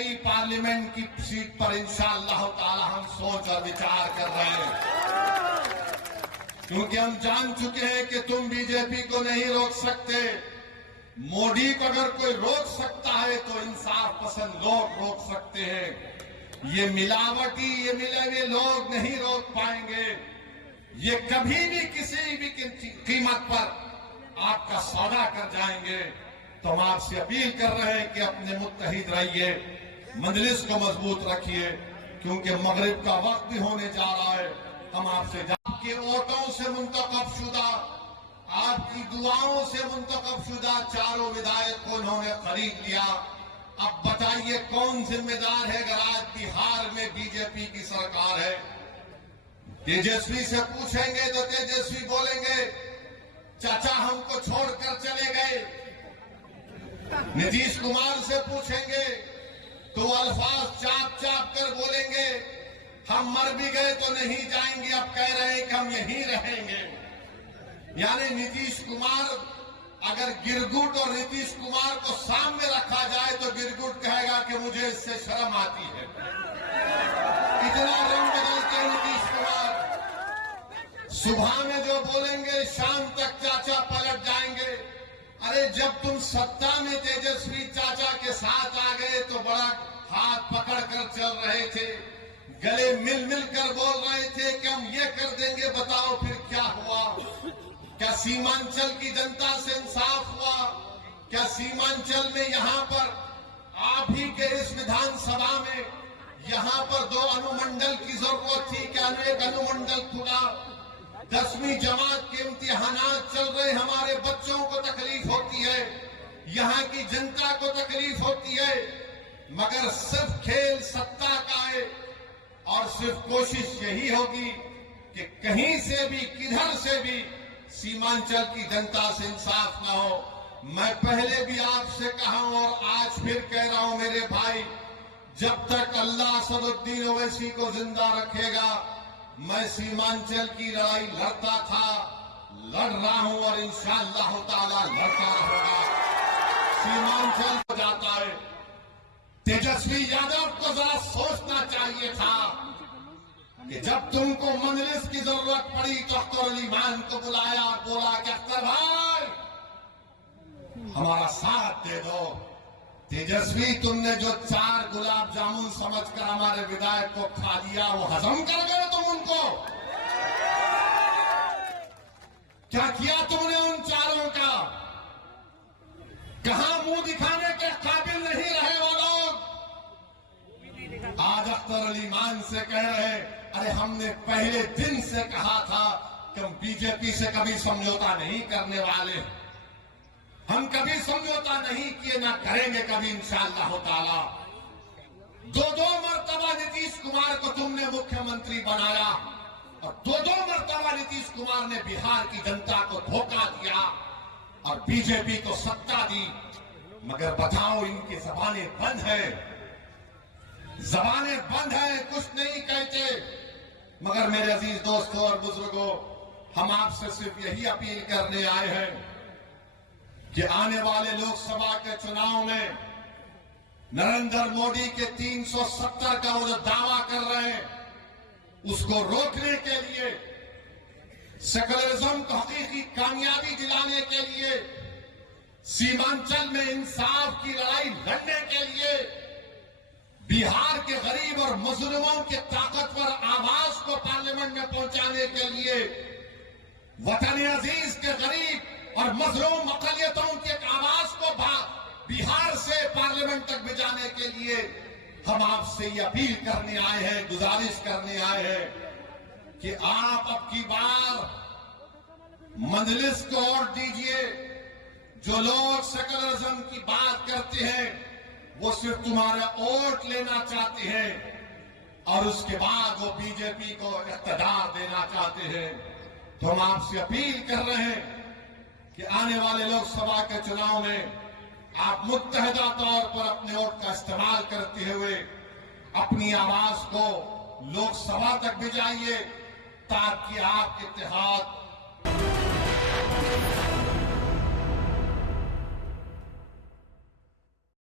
कई पार्लियामेंट की सीट पर इंशाअल्लाह ताला हम सोच और विचार कर रहे हैं, क्योंकि हम जान चुके हैं कि तुम बीजेपी को नहीं रोक सकते। मोदी को अगर कोई रोक सकता है तो इंसाफ पसंद लोग रोक सकते हैं। ये मिलावटी, ये मिले हुए लोग नहीं रोक पाएंगे। ये कभी भी किसी भी कीमत पर आपका सौदा कर जाएंगे। तो हम आपसे अपील कर रहे हैं कि अपने मुत्तहिद रहिए, मजलिस को मजबूत रखिए, क्योंकि मगरिब का वक्त भी होने जा रहा है। हम आपसे आपके वोटों से मुंतखब शुदा, आपकी दुआओं से मुंतखब शुदा चारों विधायक को उन्होंने खरीद लिया। अब बताइए कौन जिम्मेदार है अगर आज बिहार में बीजेपी की सरकार है? तेजस्वी से पूछेंगे तो तेजस्वी बोलेंगे चाचा हमको छोड़कर चले गए। नीतीश कुमार से पूछेंगे तो अल्फाज चाप चाप कर बोलेंगे हम मर भी गए तो नहीं जाएंगे, अब कह रहे हैं कि हम यहीं रहेंगे। यानी नीतीश कुमार, अगर गिरगुट और नीतीश कुमार को सामने रखा जाए तो गिरगुट कहेगा कि मुझे इससे शर्म आती है। इतना रंग बदलते हैं नीतीश कुमार। सुबह में जो बोलेंगे शाम तक चाचा पलट जाएंगे। अरे जब तुम सत्ता में तेजस्वी चाचा के साथ आ गए तो बड़ा हाथ पकड़ कर चल रहे थे, गले मिल मिल कर बोल रहे थे कि हम ये कर देंगे, बताओ फिर क्या हुआ? क्या सीमांचल की जनता से इंसाफ हुआ? क्या सीमांचल में यहां पर आप ही के इस विधानसभा में यहां पर 2 अनुमंडल की जरूरत थी? क्या एक अनुमंडल खुला? 10वीं जमात के इम्तिहानात चल रहे, हमारे बच्चों को तकलीफ होती है, यहां की जनता को तकलीफ होती है, मगर सिर्फ खेल सत्ता का है और सिर्फ कोशिश यही होगी कि कहीं से भी किधर से भी सीमांचल की जनता से इंसाफ ना हो। मैं पहले भी आपसे कहा हूं और आज फिर कह रहा हूं मेरे भाई, जब तक अल्लाह असदुद्दीन ओवैसी को जिंदा रखेगा मैं सीमांचल की लड़ाई लड़ता था, लड़ रहा हूं और इंशाअल्लाह ताला लड़ता रहूंगा। सीमांचल हो जाता है। तेजस्वी यादव को जरा सोचना चाहिए था कि जब तुमको मजलिस की जरूरत पड़ी तो अख्तर अली मान को बुलाया और बोला कि अख्तर भाई हमारा साथ दे दो। तेजस्वी तुमने जो 4 गुलाब जामुन समझकर हमारे विधायक को खा लिया, वो हजम कर गए तुम उनको? क्या किया तुमने उन चारों का? कहां मुंह दिखाने के काबिल नहीं रहे वो लोग? आज अख्तर अली मान से कह रहे अरे हमने पहले दिन से कहा था कि हम बीजेपी से कभी समझौता नहीं करने वाले, हम कभी समझौता नहीं किए, ना करेंगे कभी इंशाअल्लाह ताला। 2 मरतबा नीतीश कुमार को तुमने मुख्यमंत्री बनाया और 2 मरतबा नीतीश कुमार ने बिहार की जनता को धोखा दिया और बीजेपी को सत्ता दी। मगर बताओ इनकी जबानें बंद है, जबानें बंद है, कुछ नहीं कहते। मगर मेरे अजीज दोस्तों और बुजुर्गों, हम आपसे सिर्फ यही अपील करने आए हैं कि आने वाले लोकसभा के चुनाव में नरेंद्र मोदी के 370 का वो जो दावा कर रहे हैं उसको रोकने के लिए, सेकुलरिज्म को हकीकी कामयाबी दिलाने के लिए, सीमांचल में इंसाफ की लड़ाई लड़ने के लिए, बिहार के गरीब और मजलूमों के ताकतवर आवाज को पार्लियामेंट में पहुंचाने के लिए, वतन अजीज के गरीब और मजलूम अकलियतों की आवाज को बिहार से पार्लियामेंट तक भिजाने के लिए हम आपसे ये अपील करने आए हैं, गुजारिश करने आए हैं कि आप अब की बार मजलिस को वोट दीजिए। जो लोग सेकुलरिज्म की बात करते हैं वो सिर्फ तुम्हारा वोट लेना चाहते हैं और उसके बाद वो बीजेपी को इख्तियार देना चाहते हैं। तो हम आपसे अपील कर रहे हैं कि आने वाले लोकसभा के चुनाव में आप मुत्तहिदा तौर पर अपने वोट का इस्तेमाल करते हुए अपनी आवाज को लोकसभा तक भिजाइए ताकि आपके इत्तेहाद